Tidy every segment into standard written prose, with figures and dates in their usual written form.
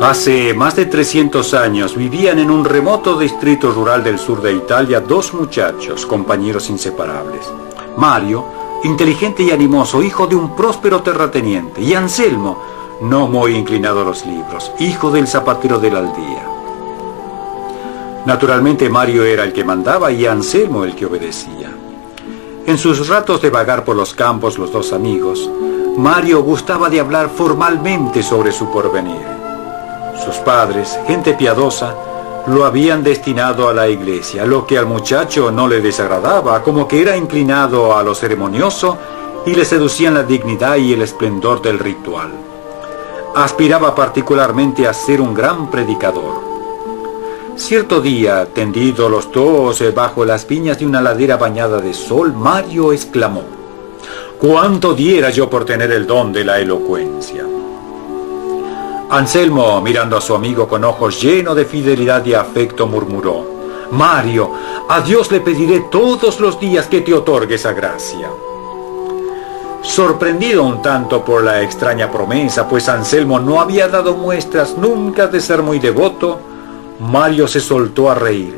Hace más de 300 años vivían en un remoto distrito rural del sur de Italia dos muchachos, compañeros inseparables. Mario, inteligente y animoso, hijo de un próspero terrateniente, y Anselmo, no muy inclinado a los libros, hijo del zapatero de la aldea. Naturalmente Mario era el que mandaba y Anselmo el que obedecía. En sus ratos de vagar por los campos los dos amigos, Mario gustaba de hablar formalmente sobre su porvenir. Sus padres, gente piadosa, lo habían destinado a la iglesia, lo que al muchacho no le desagradaba, como que era inclinado a lo ceremonioso y le seducían la dignidad y el esplendor del ritual. Aspiraba particularmente a ser un gran predicador. Cierto día, tendidos los dos bajo las viñas de una ladera bañada de sol, Mario exclamó: «¿Cuánto diera yo por tener el don de la elocuencia?». Anselmo, mirando a su amigo con ojos llenos de fidelidad y afecto, murmuró: «Mario, a Dios le pediré todos los días que te otorgue esa gracia». Sorprendido un tanto por la extraña promesa, pues Anselmo no había dado muestras nunca de ser muy devoto, Mario se soltó a reír,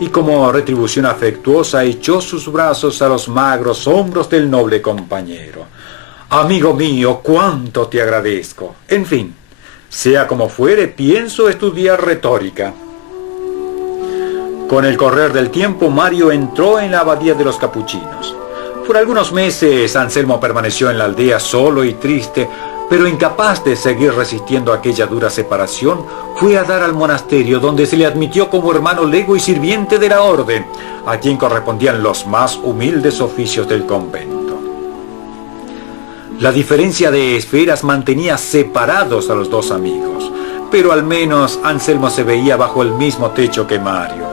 y como retribución afectuosa echó sus brazos a los magros hombros del noble compañero. «Amigo mío, cuánto te agradezco. En fin, sea como fuere, pienso estudiar retórica». Con el correr del tiempo, Mario entró en la abadía de los capuchinos. Por algunos meses, Anselmo permaneció en la aldea solo y triste, pero incapaz de seguir resistiendo aquella dura separación, fue a dar al monasterio, donde se le admitió como hermano lego y sirviente de la orden, a quien correspondían los más humildes oficios del convento. La diferencia de esferas mantenía separados a los dos amigos, pero al menos Anselmo se veía bajo el mismo techo que Mario,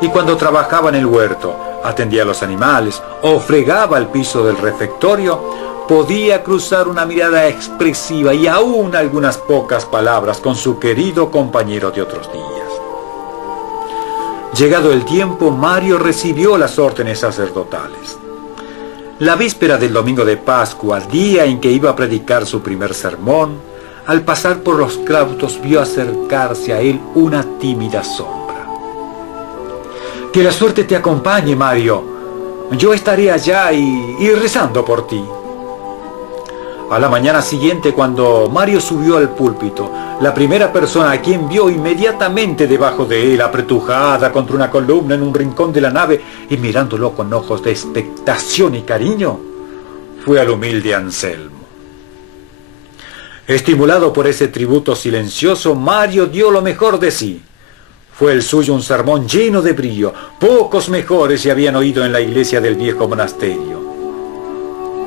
y cuando trabajaba en el huerto, atendía a los animales o fregaba el piso del refectorio, podía cruzar una mirada expresiva y aún algunas pocas palabras con su querido compañero de otros días. Llegado el tiempo, Mario recibió las órdenes sacerdotales. La víspera del domingo de Pascua, día en que iba a predicar su primer sermón, al pasar por los claustros vio acercarse a él una tímida sombra. «Que la suerte te acompañe, Mario. Yo estaré allá y rezando por ti». A la mañana siguiente, cuando Mario subió al púlpito, la primera persona a quien vio inmediatamente debajo de él, apretujada contra una columna en un rincón de la nave y mirándolo con ojos de expectación y cariño, fue al humilde Anselmo. Estimulado por ese tributo silencioso, Mario dio lo mejor de sí. Fue el suyo un sermón lleno de brillo. Pocos mejores se habían oído en la iglesia del viejo monasterio.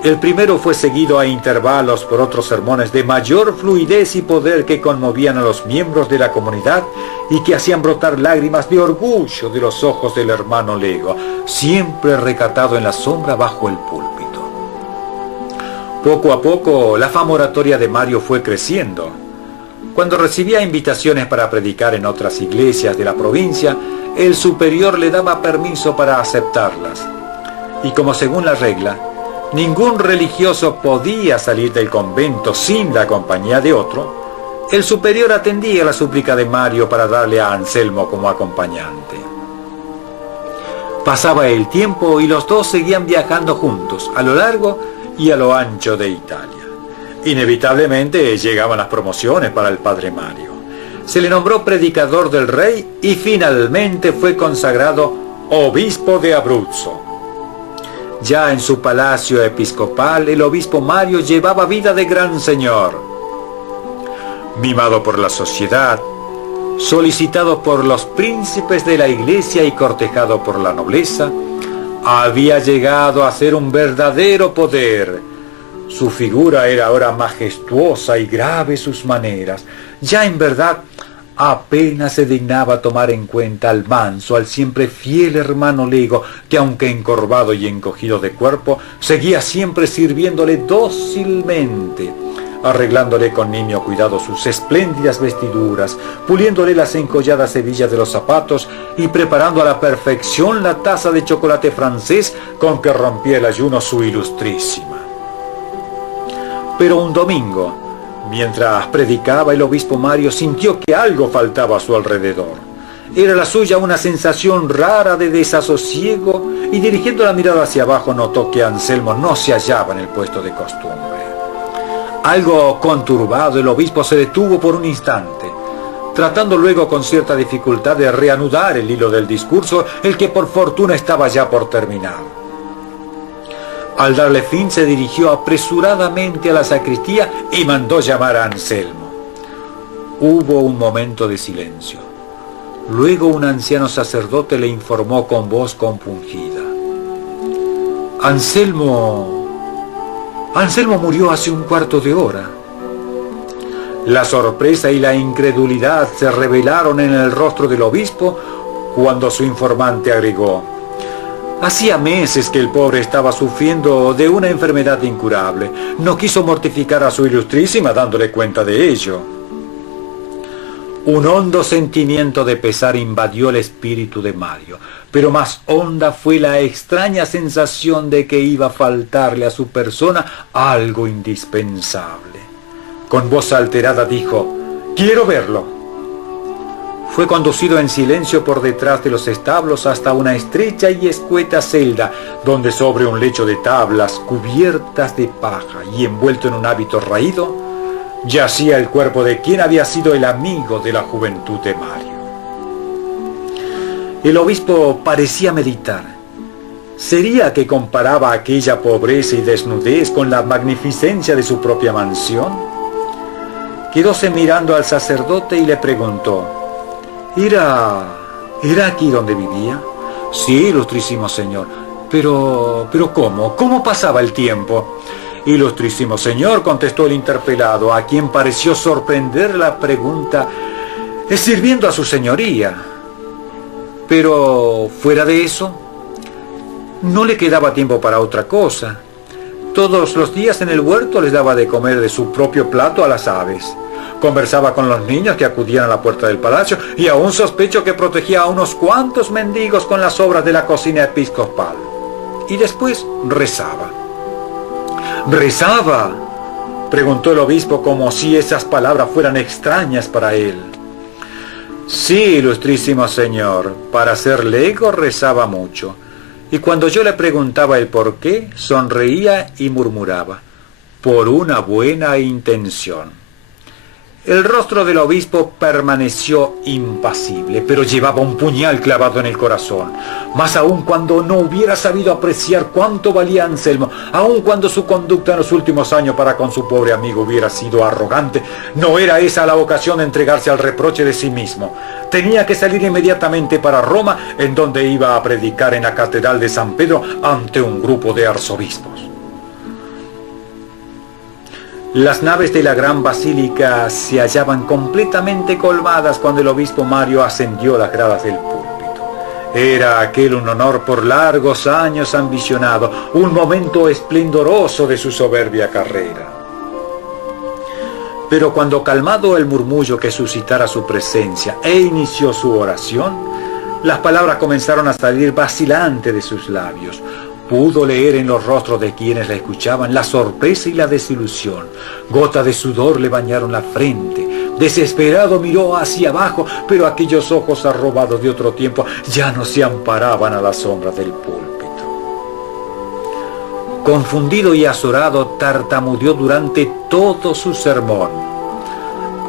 El primero fue seguido a intervalos por otros sermones de mayor fluidez y poder que conmovían a los miembros de la comunidad y que hacían brotar lágrimas de orgullo de los ojos del hermano lego, siempre recatado en la sombra bajo el púlpito. Poco a poco, la fama oratoria de Mario fue creciendo. Cuando recibía invitaciones para predicar en otras iglesias de la provincia, el superior le daba permiso para aceptarlas. Y como según la regla, ningún religioso podía salir del convento sin la compañía de otro, el superior atendía la súplica de Mario para darle a Anselmo como acompañante. Pasaba el tiempo y los dos seguían viajando juntos, a lo largo y a lo ancho de Italia. Inevitablemente llegaban las promociones para el padre Mario. Se le nombró predicador del rey y finalmente fue consagrado obispo de Abruzzo. Ya en su palacio episcopal, el obispo Mario llevaba vida de gran señor. Mimado por la sociedad, solicitado por los príncipes de la iglesia y cortejado por la nobleza, había llegado a ser un verdadero poder. Su figura era ahora majestuosa y grave sus maneras. Ya en verdad apenas se dignaba tomar en cuenta al manso, al siempre fiel hermano lego, que aunque encorvado y encogido de cuerpo, seguía siempre sirviéndole dócilmente, arreglándole con nimio cuidado sus espléndidas vestiduras, puliéndole las encolladas hebillas de los zapatos y preparando a la perfección la taza de chocolate francés con que rompía el ayuno su ilustrísima. Pero un domingo, Mientras predicaba, el obispo Mario sintió que algo faltaba a su alrededor. Era la suya una sensación rara de desasosiego y dirigiendo la mirada hacia abajo notó que Anselmo no se hallaba en el puesto de costumbre. Algo conturbado, el obispo se detuvo por un instante, tratando luego con cierta dificultad de reanudar el hilo del discurso, el que por fortuna estaba ya por terminar. Al darle fin se dirigió apresuradamente a la sacristía y mandó llamar a Anselmo. Hubo un momento de silencio. Luego un anciano sacerdote le informó con voz compungida: Anselmo murió hace un cuarto de hora. La sorpresa y la incredulidad se revelaron en el rostro del obispo cuando su informante agregó: hacía meses que el pobre estaba sufriendo de una enfermedad incurable. No quiso mortificar a su ilustrísima dándole cuenta de ello. Un hondo sentimiento de pesar invadió el espíritu de Mario, pero más honda fue la extraña sensación de que iba a faltarle a su persona algo indispensable. Con voz alterada dijo: «Quiero verlo». Fue conducido en silencio por detrás de los establos hasta una estrecha y escueta celda, donde sobre un lecho de tablas cubiertas de paja y envuelto en un hábito raído, yacía el cuerpo de quien había sido el amigo de la juventud de Mario. El obispo parecía meditar. ¿Sería que comparaba aquella pobreza y desnudez con la magnificencia de su propia mansión? Quedóse mirando al sacerdote y le preguntó: ¿Era aquí donde vivía? Sí, ilustrísimo señor. Pero ¿cómo pasaba el tiempo? Ilustrísimo señor, contestó el interpelado, a quien pareció sorprender la pregunta, sirviendo a su señoría. Pero, fuera de eso, no le quedaba tiempo para otra cosa. Todos los días en el huerto les daba de comer de su propio plato a las aves. Conversaba con los niños que acudían a la puerta del palacio y aún sospecho que protegía a unos cuantos mendigos con las obras de la cocina episcopal. Y después rezaba. ¿Rezaba?, preguntó el obispo como si esas palabras fueran extrañas para él. Sí, ilustrísimo señor, para ser lego rezaba mucho. Y cuando yo le preguntaba el por qué, sonreía y murmuraba: por una buena intención. El rostro del obispo permaneció impasible, pero llevaba un puñal clavado en el corazón. Más aún cuando no hubiera sabido apreciar cuánto valía Anselmo, aun cuando su conducta en los últimos años para con su pobre amigo hubiera sido arrogante, no era esa la ocasión de entregarse al reproche de sí mismo. Tenía que salir inmediatamente para Roma, en donde iba a predicar en la catedral de San Pedro ante un grupo de arzobispos. Las naves de la gran basílica se hallaban completamente colmadas cuando el obispo Mario ascendió las gradas del púlpito. Era aquel un honor por largos años ambicionado, un momento esplendoroso de su soberbia carrera. Pero cuando calmado el murmullo que suscitara su presencia e inició su oración, las palabras comenzaron a salir vacilantes de sus labios. Pudo leer en los rostros de quienes la escuchaban la sorpresa y la desilusión. Gotas de sudor le bañaron la frente. Desesperado miró hacia abajo, pero aquellos ojos arrobados de otro tiempo ya no se amparaban a la sombra del púlpito. Confundido y azorado, tartamudeó durante todo su sermón.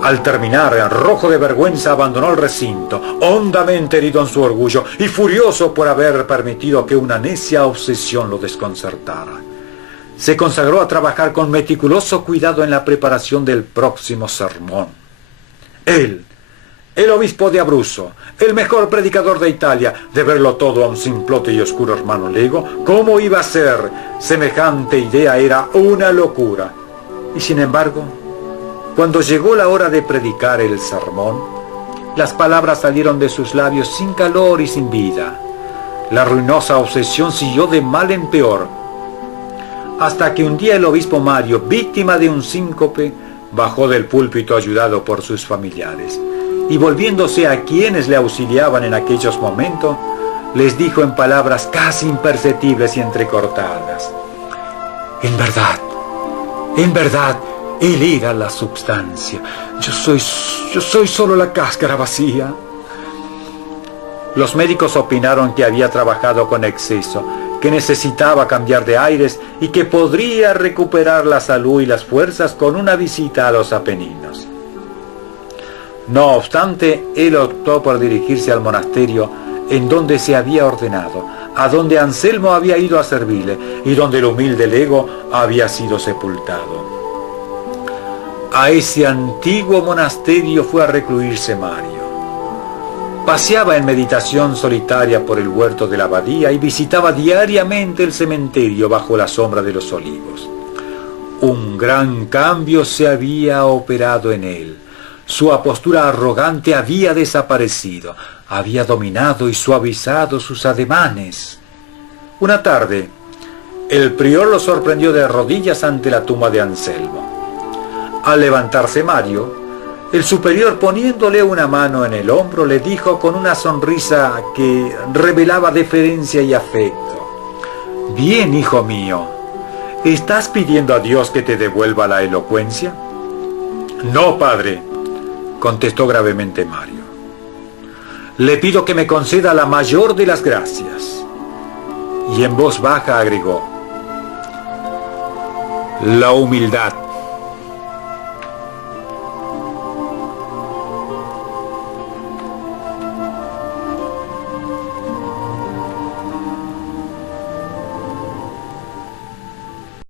Al terminar, rojo de vergüenza, abandonó el recinto, hondamente herido en su orgullo y furioso por haber permitido que una necia obsesión lo desconcertara. Se consagró a trabajar con meticuloso cuidado en la preparación del próximo sermón. Él, el obispo de Abruzzo, el mejor predicador de Italia, de verlo todo a un simplote y oscuro hermano lego, ¿cómo iba a ser? Semejante idea era una locura. Y sin embargo, cuando llegó la hora de predicar el sermón, las palabras salieron de sus labios sin calor y sin vida. La ruinosa obsesión siguió de mal en peor, hasta que un día el obispo Mario, víctima de un síncope, bajó del púlpito ayudado por sus familiares, y volviéndose a quienes le auxiliaban en aquellos momentos, les dijo en palabras casi imperceptibles y entrecortadas: en verdad, Él era la substancia. Yo soy solo la cáscara vacía. Los médicos opinaron que había trabajado con exceso, que necesitaba cambiar de aires y que podría recuperar la salud y las fuerzas con una visita a los Apeninos. No obstante, él optó por dirigirse al monasterio en donde se había ordenado, a donde Anselmo había ido a servirle y donde el humilde lego había sido sepultado. A ese antiguo monasterio fue a recluirse Mario. Paseaba en meditación solitaria por el huerto de la abadía y visitaba diariamente el cementerio bajo la sombra de los olivos. Un gran cambio se había operado en él. Su apostura arrogante había desaparecido, había dominado y suavizado sus ademanes. Una tarde, el prior lo sorprendió de rodillas ante la tumba de Anselmo. Al levantarse Mario, el superior, poniéndole una mano en el hombro, le dijo con una sonrisa que revelaba deferencia y afecto: «Bien, hijo mío, ¿estás pidiendo a Dios que te devuelva la elocuencia?» «No, padre», contestó gravemente Mario. «Le pido que me conceda la mayor de las gracias». Y en voz baja agregó: «La humildad».